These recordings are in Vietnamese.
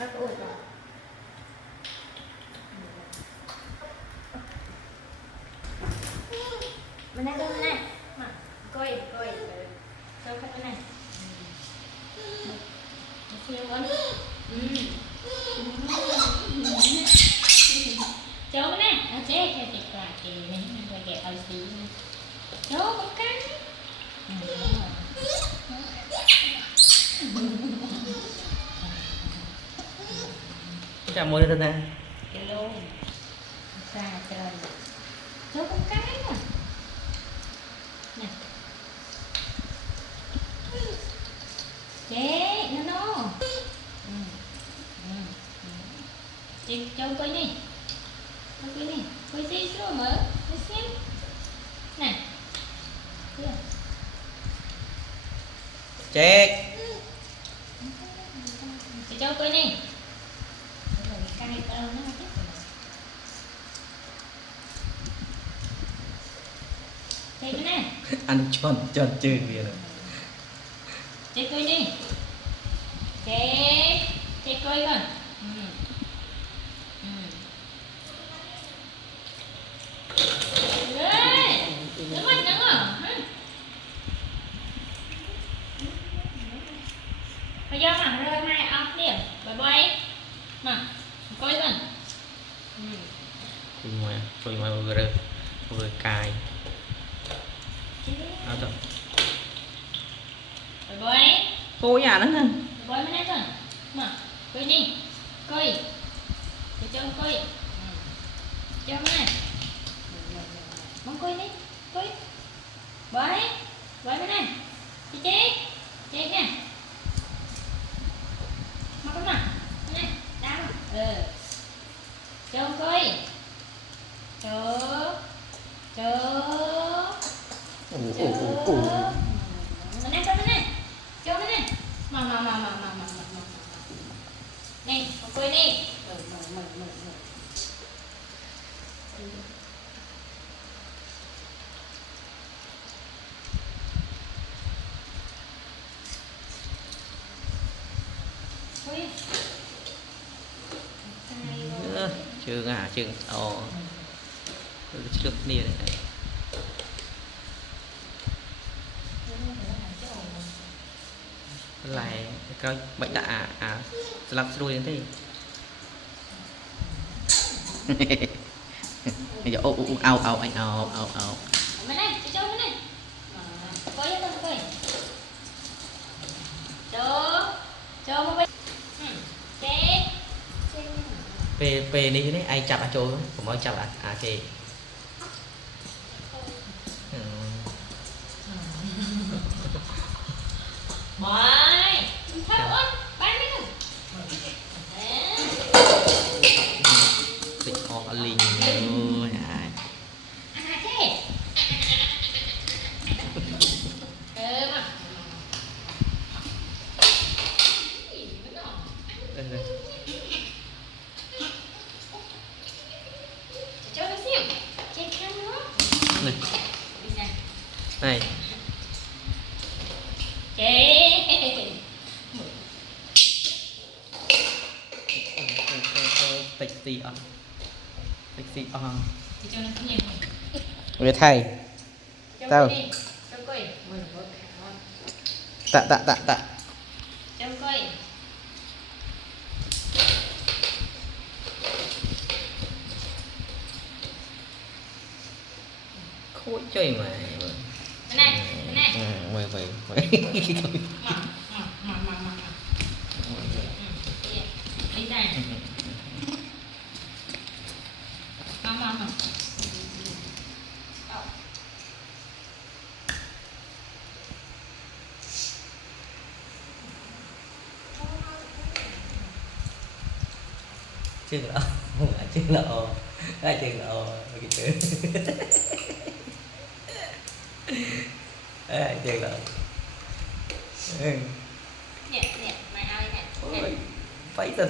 Rất ôi rồi. Bên này bên này. Mà coi coi. Cho khách bên này. Siêu quá. Cháu bên này. À, chết là kì này mình kẹp ở xí. Cháu có cái. Chào mời thân nè. Hello. Xa trời. Cháu có cái nè. Nè. Chế, nó. Chị cho coi đi. Coi đi. Coi xí xíu mở. Coi xem. Này. Chưa. Chết. Chị cho coi đi. Cay tao nó chết rồi. Chị coi nè. Ăn tròn chơi gì rồi. Chị coi đi. Chị coi coi. Bây giờ mà rơi hai ốc điểm bye bye mà coi gần Tôi mà vừa cài áo thật bye bye cô nhà nó nè bye bye mấy nãy gần mà coi đi coi cho coi cho mấy mong coi đi coi bye bye mấy này chị nè mà con nào này đau cho coi chờ này cho này mà này coi đi chưa ngả chừng trước đi này lại coi bệnh đã làm đuôi đến thế ao anh ao bên này cho bên này coi cho tôi coi cho một bên về đi đấy ai chặt trôi cũng mới chặt kì bye theo ơi bye mấy người tịch họ linh ơi này tịch xì về thầy tao tạ khối chơi mà này mày đi này mà chưa lỡ gitu chưa lỡ nè mày ai nè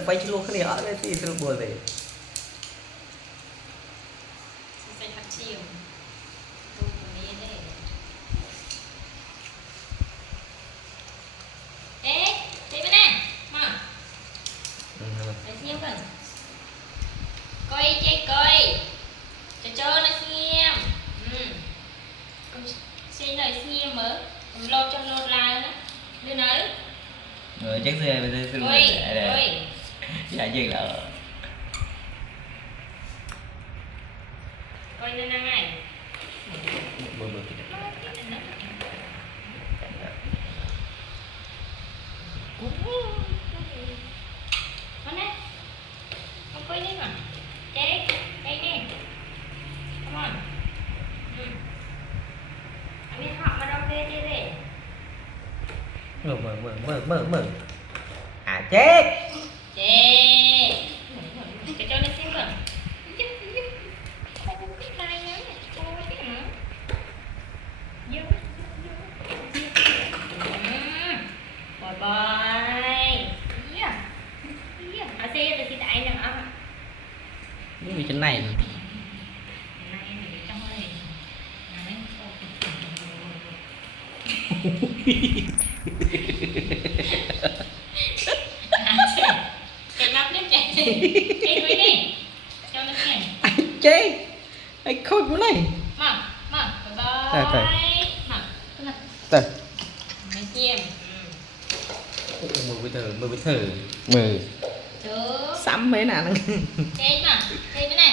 phải luôn cái này ở đây thì tôi buồn gì phải thật chiều ê đi bên này mà đừng Ui, đây ui. dạ dừng là Coi lên năng này. bơ bơ Con này. Con coi đi mà. Chạy đi. Đây nè. Come on. Anh đi học mà đâu đi đi đi. mở à chết Chị cái cho nó xem rồi. Bye bye. Yeah. Yeah. Ở xe thì đại nè ông. cái gì trên này Này mình trong đây. Này. Chạy nắp đến chạy chạy đuổi đi cho nó xem anh chết anh khôi cái này mà bye Trời, trời. bye mà từ mấy chim mười với thử mười được sắm mấy nào chạy mà chạy bên này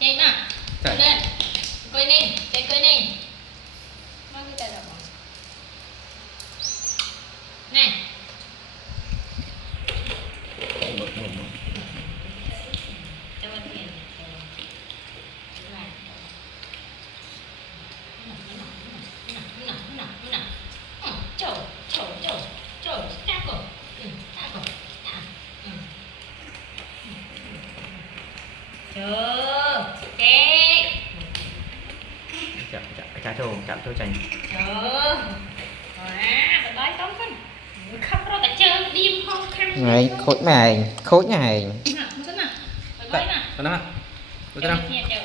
chạy mà Trời. lên coi đi chạy coi đi mang cái tay đâu này cho anh tiền Trời, trời, trời, trời, ta cổ, ta cổ, ta, Chờ, kẹt. chạm cho chành Chờ. Quá, bà đói tóm con. Không rồi cả chơi điên không khăn. này khối này Nè, nó thế nào? Bà đói nè. đó Cho nó kia, chờ.